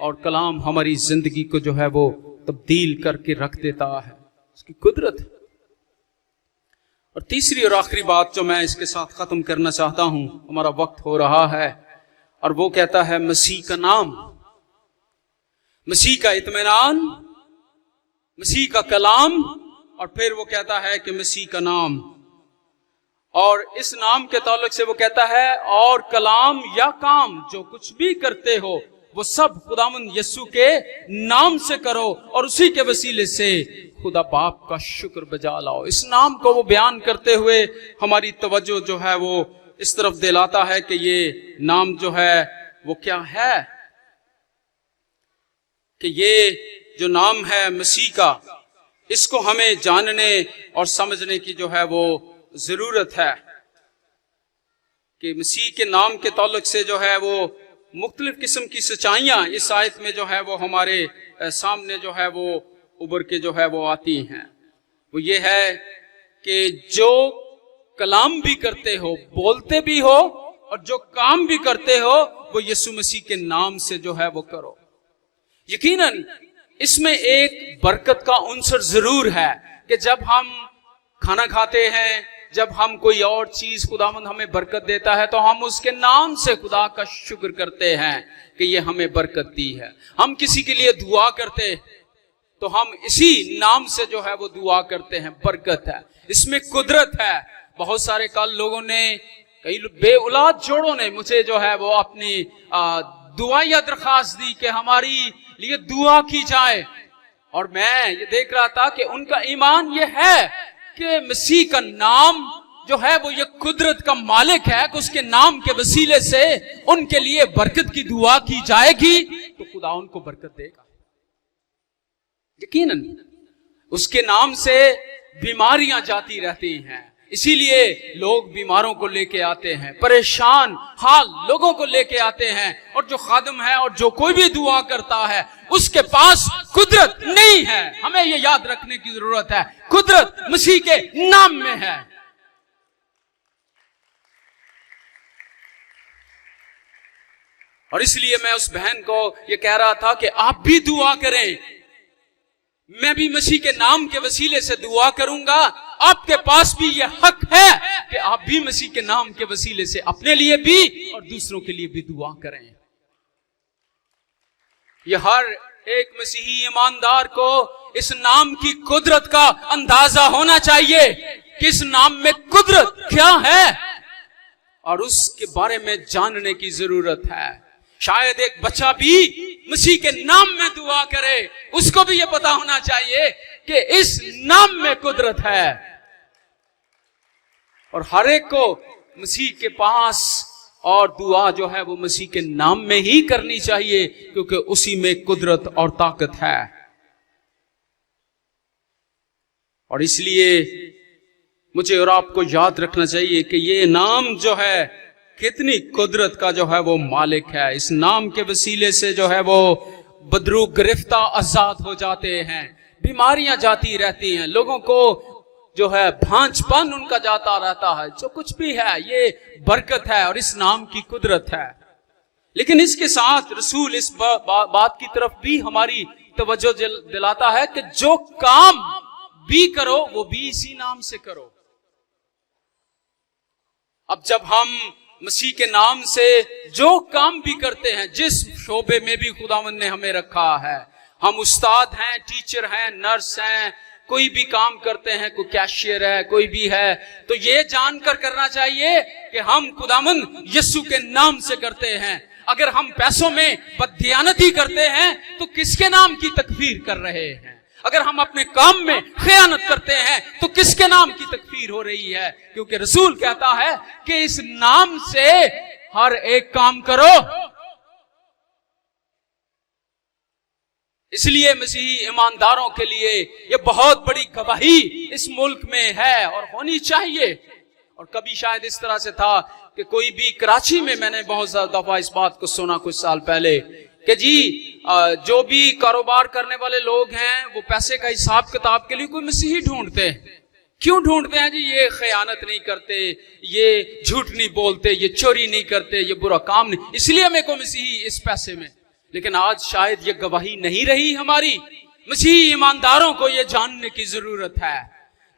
اور کلام ہماری زندگی کو جو ہے وہ تبدیل کر کے رکھ دیتا ہے، اس کی قدرت ہے۔ اور تیسری اور آخری بات جو میں اس کے ساتھ ختم کرنا چاہتا ہوں، ہمارا وقت ہو رہا ہے، اور وہ کہتا ہے مسیح کا نام، مسیح کا اطمینان، مسیح کا کلام، اور پھر وہ کہتا ہے کہ مسیح کا نام۔ اور اس نام کے تعلق سے وہ کہتا ہے اور کلام یا کام جو کچھ بھی کرتے ہو وہ سب خداوند یسوع کے نام سے کرو، اور اسی کے وسیلے سے خدا باپ کا شکر بجا لاؤ۔ اس نام کو وہ بیان کرتے ہوئے ہماری توجہ جو ہے وہ اس طرف دلاتا ہے کہ یہ نام جو ہے وہ کیا ہے، کہ یہ جو نام ہے مسیح کا، اس کو ہمیں جاننے اور سمجھنے کی جو ہے وہ ضرورت ہے کہ مسیح کے نام کے تعلق سے جو ہے وہ مختلف قسم کی سچائیاں اس آیت میں جو ہے وہ ہمارے سامنے جو ہے وہ ابھر کے جو ہے وہ آتی ہیں۔ وہ یہ ہے کہ جو کلام بھی کرتے ہو، بولتے بھی ہو، اور جو کام بھی کرتے ہو، وہ یسوع مسیح کے نام سے جو ہے وہ کرو۔ یقیناً اس میں ایک برکت کا عنصر ضرور ہے کہ جب ہم کھانا کھاتے ہیں، جب ہم کوئی اور چیز خداوند ہمیں برکت دیتا ہے تو ہم اس کے نام سے خدا کا شکر کرتے ہیں کہ یہ ہمیں برکت دی ہے۔ ہم کسی کے لیے دعا کرتے تو ہم اسی نام سے جو ہے وہ دعا کرتے ہیں، برکت ہے، اس میں قدرت ہے۔ بہت سارے کل لوگوں نے، کئی بے اولاد جوڑوں نے مجھے جو ہے وہ اپنی دعائیں درخواست دی کہ ہماری لیے دعا کی جائے، اور میں یہ دیکھ رہا تھا کہ ان کا ایمان یہ ہے کہ مسیح کا نام جو ہے وہ یہ قدرت کا مالک ہے کہ اس کے نام کے وسیلے سے ان کے لیے برکت کی دعا کی جائے گی تو خدا ان کو برکت دے گا۔ یقیناً اس کے نام سے بیماریاں جاتی رہتی ہیں، اسی لیے لوگ بیماروں کو لے کے آتے ہیں، پریشان حال لوگوں کو لے کے آتے ہیں، اور جو خادم ہے اور جو کوئی بھی دعا کرتا ہے اس کے پاس قدرت نہیں ہے۔ ہمیں یہ یاد رکھنے کی ضرورت ہے، قدرت مسیح کے نام میں ہے۔ اور اس لیے میں اس بہن کو یہ کہہ رہا تھا کہ آپ بھی دعا کریں، میں بھی مسیح کے نام کے وسیلے سے دعا کروں گا، آپ کے پاس بھی یہ حق ہے کہ آپ بھی مسیح کے نام کے وسیلے سے اپنے لیے بھی اور دوسروں کے لیے بھی دعا کریں۔ یہ ہر ایک مسیحی ایماندار کو اس نام کی قدرت کا اندازہ ہونا چاہیے کہ اس نام میں قدرت کیا ہے اور اس کے بارے میں جاننے کی ضرورت ہے۔ شاید ایک بچہ بھی مسیح کے نام میں دعا کرے، اس کو بھی یہ پتا ہونا چاہیے کہ اس نام میں قدرت ہے، اور ہر ایک کو مسیح کے پاس اور دعا جو ہے وہ مسیح کے نام میں ہی کرنی چاہیے، کیونکہ اسی میں قدرت اور طاقت ہے۔ اور اس لیے مجھے اور آپ کو یاد رکھنا چاہیے کہ یہ نام جو ہے کتنی قدرت کا جو ہے وہ مالک ہے۔ اس نام کے وسیلے سے جو ہے وہ بدرو گرفتہ آزاد ہو جاتے ہیں، بیماریاں جاتی رہتی ہیں، لوگوں کو جو ہے بھانچ پن ان کا جاتا رہتا ہے، جو کچھ بھی ہے یہ برکت ہے اور اس نام کی قدرت ہے۔ لیکن اس کے ساتھ رسول اس بات کی طرف بھی ہماری توجہ دلاتا ہے کہ جو کام بھی کرو وہ بھی اسی نام سے کرو۔ اب جب ہم مسیح کے نام سے جو کام بھی کرتے ہیں، جس شعبے میں بھی خداوند نے ہمیں رکھا ہے، ہم استاد ہیں، ٹیچر ہیں، نرس ہیں، کوئی بھی کام کرتے ہیں، کوئی کیشیئر ہے، کوئی بھی ہے، تو یہ جان کر کرنا چاہیے کہ ہم خداوند یسوع کے نام سے کرتے ہیں۔ اگر ہم پیسوں میں بددیانتی کرتے ہیں تو کس کے نام کی تکفیر کر رہے ہیں؟ اگر ہم اپنے کام میں خیانت کرتے ہیں تو کس کے نام کی تکفیر ہو رہی ہے؟ کیونکہ رسول کہتا ہے کہ اس نام سے ہر ایک کام کرو۔ اس لیے مسیحی ایمانداروں کے لیے یہ بہت بڑی گواہی اس ملک میں ہے اور ہونی چاہیے۔ اور کبھی شاید اس طرح سے تھا کہ کوئی بھی کراچی میں نے بہت زیادہ دفعہ اس بات کو سنا کچھ سال پہلے کہ جی جو بھی کاروبار کرنے والے لوگ ہیں وہ پیسے کا حساب کتاب کے لیے کوئی مسیحی ڈھونڈتے ہیں۔ کیوں ڈھونڈتے ہیں جی؟ یہ خیانت نہیں کرتے، یہ جھوٹ نہیں بولتے، یہ چوری نہیں کرتے، یہ برا کام نہیں، اس لیے ہمیں کوئی مسیحی اس پیسے میں۔ لیکن آج شاید یہ گواہی نہیں رہی ہماری۔ مسیحی ایمانداروں کو یہ جاننے کی ضرورت ہے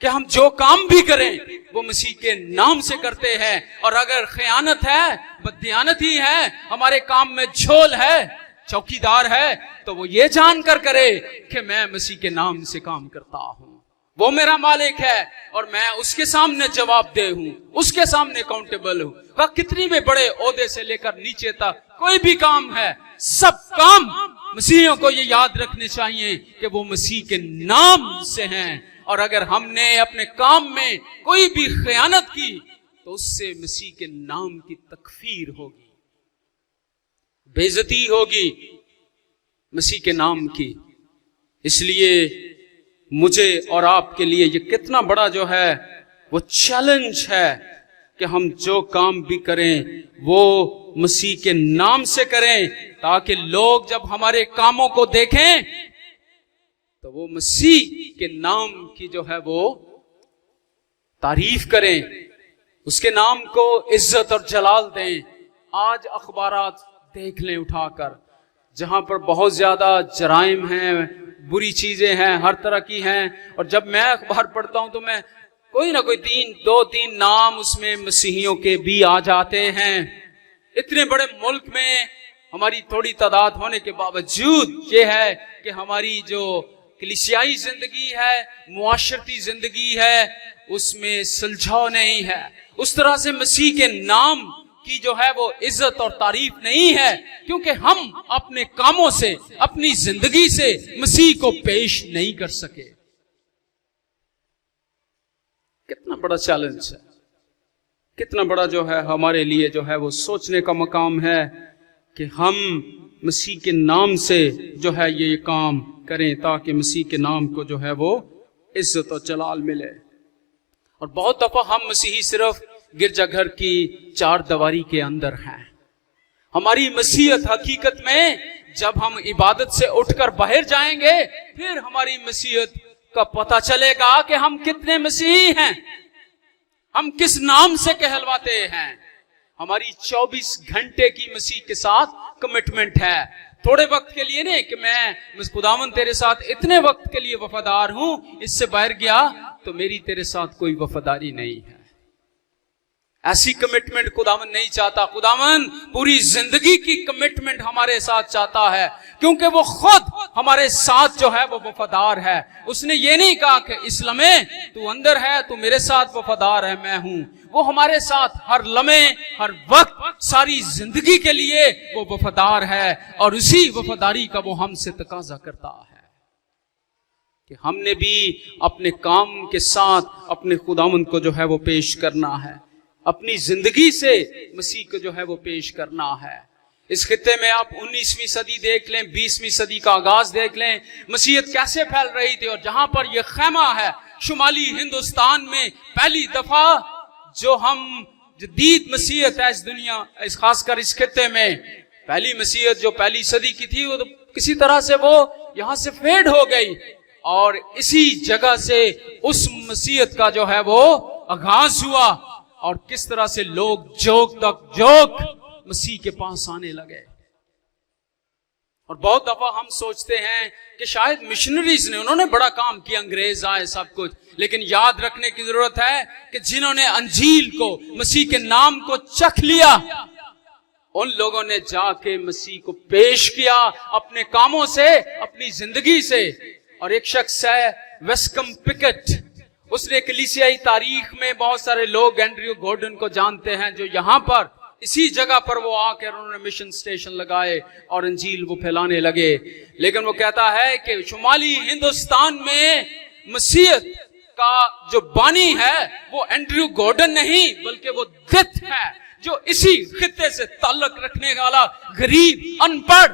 کہ ہم جو کام بھی کریں وہ مسیح کے نام سے کرتے ہیں، اور اگر خیانت ہے، بددیانتی ہے، ہمارے کام میں جھول ہے، چوکیدار ہے، تو وہ یہ جان کر کرے کہ میں مسیح کے نام سے کام کرتا ہوں، وہ میرا مالک ہے اور میں اس کے سامنے جواب دہ ہوں، اس کے سامنے اکاؤنٹیبل ہوں۔ کتنی بھی بڑے عہدے سے لے کر نیچے تک کوئی بھی کام ہے، سب کام مسیحیوں کو یہ یاد رکھنے چاہیے کہ وہ مسیح کے نام سے ہیں، اور اگر ہم نے اپنے کام میں کوئی بھی خیانت کی تو اس سے مسیح کے نام کی تکفیر ہوگی، بے عزتی ہوگی مسیح کے نام کی۔ اس لیے مجھے اور آپ کے لیے یہ کتنا بڑا جو ہے وہ چیلنج ہے کہ ہم جو کام بھی کریں وہ مسیح کے نام سے کریں، تاکہ لوگ جب ہمارے کاموں کو دیکھیں تو وہ مسیح کے نام کی جو ہے وہ تعریف کریں، اس کے نام کو عزت اور جلال دیں۔ آج اخبارات دیکھ لیں اٹھا کر، جہاں پر بہت زیادہ جرائم ہیں، بری چیزیں ہیں، ہر طرح کی ہیں، اور جب میں اخبار پڑھتا ہوں تو میں کوئی نہ کوئی دو تین نام اس میں مسیحیوں کے بھی آ جاتے ہیں۔ اتنے بڑے ملک میں ہماری تھوڑی تعداد ہونے کے باوجود یہ ہے کہ ہماری جو کلیسیائی زندگی ہے، معاشرتی زندگی ہے، اس میں سلجھاؤ نہیں ہے، اس طرح سے مسیح کے نام کی جو ہے وہ عزت اور تعریف نہیں ہے، کیونکہ ہم اپنے کاموں سے، اپنی زندگی سے مسیح کو پیش نہیں کر سکے۔ کتنا بڑا چیلنج ہے، کتنا بڑا جو ہے ہمارے لیے جو ہے وہ سوچنے کا مقام ہے کہ ہم مسیح کے نام سے جو ہے یہ کام کریں تاکہ مسیح کے نام کو جو ہے وہ عزت اور جلال ملے۔ اور بہت دفعہ ہم مسیحی صرف گرجا گھر کی چار دیواری کے اندر ہیں۔ ہماری مسیحیت حقیقت میں جب ہم عبادت سے اٹھ کر باہر جائیں گے، پھر ہماری مسیحیت کا پتہ چلے گا کہ ہم کتنے مسیحی ہیں، ہم کس نام سے کہلواتے ہیں۔ ہماری 24 گھنٹے کی مسیح کے ساتھ کمٹمنٹ ہے، تھوڑے وقت کے لیے نہیں کہ میں خداوند تیرے ساتھ اتنے وقت کے لیے وفادار ہوں، اس سے باہر گیا تو میری تیرے ساتھ کوئی وفاداری نہیں ہے۔ ایسی کمٹمنٹ خداوند نہیں چاہتا۔ خداوند پوری زندگی کی کمٹمنٹ ہمارے ساتھ چاہتا ہے، کیونکہ وہ خود ہمارے ساتھ جو ہے وہ وفادار ہے۔ اس نے یہ نہیں کہا کہ اس لمحے تو اندر ہے، تو میرے ساتھ وفادار ہے، میں ہوں۔ وہ ہمارے ساتھ ہر لمحے، ہر وقت، ساری زندگی کے لیے وہ وفادار ہے، اور اسی وفاداری کا وہ ہم سے تقاضا کرتا ہے کہ ہم نے بھی اپنے کام کے ساتھ اپنے خداوند کو جو ہے وہ پیش کرنا ہے، اپنی زندگی سے مسیح کو جو ہے وہ پیش کرنا ہے۔ اس خطے میں آپ 19ویں صدی دیکھ لیں، 20ویں صدی کا آغاز دیکھ لیں، مسیحیت کیسے پھیل رہی تھی، اور جہاں پر یہ خیمہ ہے شمالی ہندوستان میں، پہلی دفعہ جو ہم جدید مسیحیت ہے اس دنیا، خاص کر اس خطے میں، پہلی مسیحیت جو پہلی صدی کی تھی، وہ تو کسی طرح سے وہ یہاں سے فیڈ ہو گئی، اور اسی جگہ سے اس مسیحیت کا جو ہے وہ آغاز ہوا، اور کس طرح سے لوگ جوک مسیح کے پاس آنے لگے۔ اور بہت دفعہ ہم سوچتے ہیں کہ شاید مشنریز نے، انہوں نے بڑا کام کیا، انگریز آئے، سب کچھ، لیکن یاد رکھنے کی ضرورت ہے کہ جنہوں نے انجیل کو، مسیح کے نام کو چکھ لیا، ان لوگوں نے جا کے مسیح کو پیش کیا اپنے کاموں سے، اپنی زندگی سے۔ اور ایک شخص ہے ویسکم پکٹ، اس نے کلیسیائی تاریخ میں بہت سارے لوگ اینڈریو گورڈن کو جانتے ہیں، جو یہاں پر اسی جگہ پر وہ آ کر انہوں نے مشن سٹیشن لگائے اور انجیل وہ پھیلانے لگے۔ لیکن وہ کہتا ہے کہ شمالی ہندوستان میں مسیحیت کا جو بانی ہے وہ اینڈریو گورڈن نہیں، بلکہ وہ دت ہے، جو اسی خطے سے تعلق رکھنے والا غریب، ان پڑھ،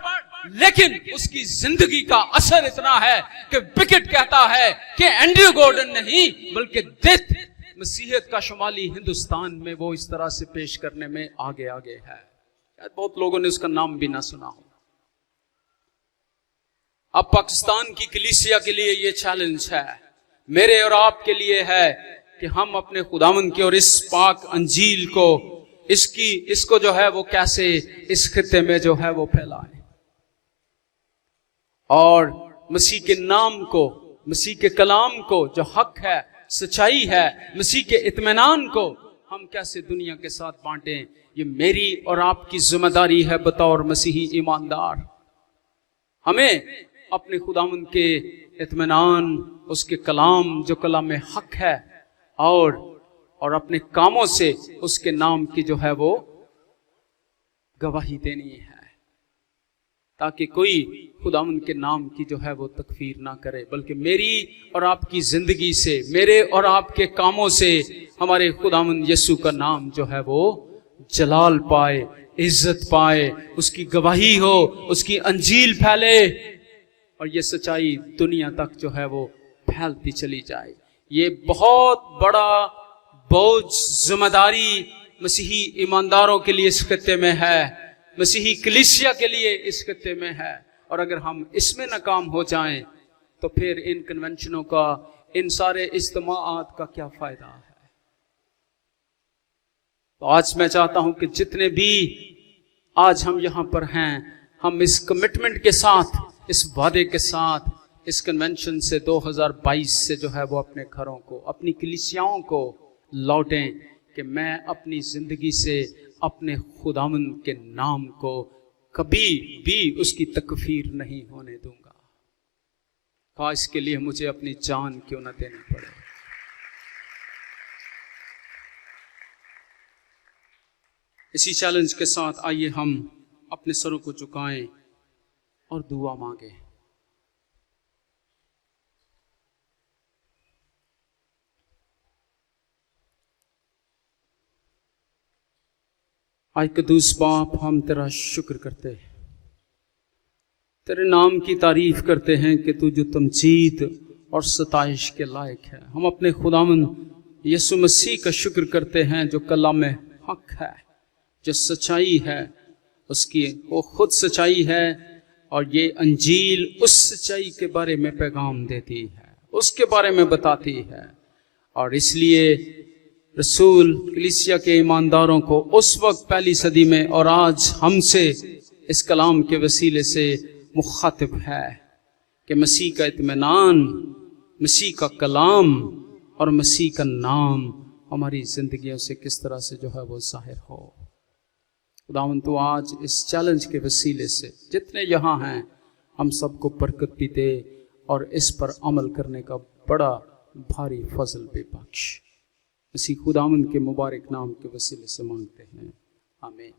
لیکن اس کی زندگی کا اثر اتنا ہے کہ پکٹ کہتا ہے کہ اینڈریو گورڈن نہیں بلکہ دت مسیحیت کا شمالی ہندوستان میں وہ اس طرح سے پیش کرنے میں آگے ہے۔ بہت لوگوں نے اس کا نام بھی نہ سنا ہو۔ اب پاکستان کی کلیسیا کے لیے یہ چیلنج ہے، میرے اور آپ کے لیے ہے کہ ہم اپنے خداوند کی اور اس پاک انجیل کو، اس کو جو ہے وہ کیسے اس خطے میں جو ہے وہ پھیلائیں، اور مسیح کے نام کو، مسیح کے کلام کو جو حق ہے، سچائی ہے، مسیح کے اطمینان کو ہم کیسے دنیا کے ساتھ بانٹیں۔ یہ میری اور آپ کی ذمہ داری ہے بطور مسیحی ایماندار۔ ہمیں اپنے خداوند کے اطمینان، اس کے کلام جو کلام حق ہے، اور اپنے کاموں سے اس کے نام کی جو ہے وہ گواہی دینی ہے، تاکہ کوئی خداوند کے نام کی جو ہے وہ تکفیر نہ کرے، بلکہ میری اور آپ کی زندگی سے، میرے اور آپ کے کاموں سے ہمارے خداوند یسوع کا نام جو ہے وہ جلال پائے، عزت پائے، اس کی گواہی ہو، اس کی انجیل پھیلے، اور یہ سچائی دنیا تک جو ہے وہ پھیلتی چلی جائے۔ یہ بہت بڑا بوجھ، ذمہ داری مسیحی ایمانداروں کے لیے اس خطے میں ہے، مسیحی کلیسیا کے لیے اس خطے میں ہے، اور اگر ہم اس میں ناکام ہو جائیں تو پھر ان کنونشنوں کا، ان سارے اجتماعات کا کیا فائدہ ہے؟ تو آج میں چاہتا ہوں کہ جتنے بھی آج ہم یہاں پر ہیں، ہم اس کمٹمنٹ کے ساتھ، اس وعدے کے ساتھ اس کنونشن سے 2022 سے جو ہے وہ اپنے گھروں کو، اپنی کلیسیاؤں کو لوٹیں کہ میں اپنی زندگی سے اپنے خداوند کے نام کو کبھی بھی اس کی تکفیر نہیں ہونے دوں گا، خواہ اس کے لیے مجھے اپنی جان کیوں نہ دینی پڑے۔ اسی چیلنج کے ساتھ آئیے ہم اپنے سروں کو جھکائیں اور دعا مانگیں۔ آج قدوس باپ، ہم تیرا شکر کرتے ہیں، تیرے نام کی تعریف کرتے ہیں کہ تو جو تمجید اور ستائش کے لائق ہے۔ ہم اپنے خداوند یسوع مسیح کا شکر کرتے ہیں جو کلام حق ہے، جو سچائی ہے، اس کی وہ خود سچائی ہے، اور یہ انجیل اس سچائی کے بارے میں پیغام دیتی ہے، اس کے بارے میں بتاتی ہے۔ اور اس لیے رسول کلیسیا کے ایمانداروں کو اس وقت پہلی صدی میں اور آج ہم سے اس کلام کے وسیلے سے مخاطب ہے کہ مسیح کا اطمینان، مسیح کا کلام اور مسیح کا نام ہماری زندگیوں سے کس طرح سے جو ہے وہ ظاہر ہو۔ خداوند تو آج اس چیلنج کے وسیلے سے جتنے یہاں ہیں ہم سب کو برکت بھی دے اور اس پر عمل کرنے کا بڑا بھاری فضل بھی بخش۔ اسی خداوند کے مبارک نام کے وسیلے سے مانگتے ہیں، آمین۔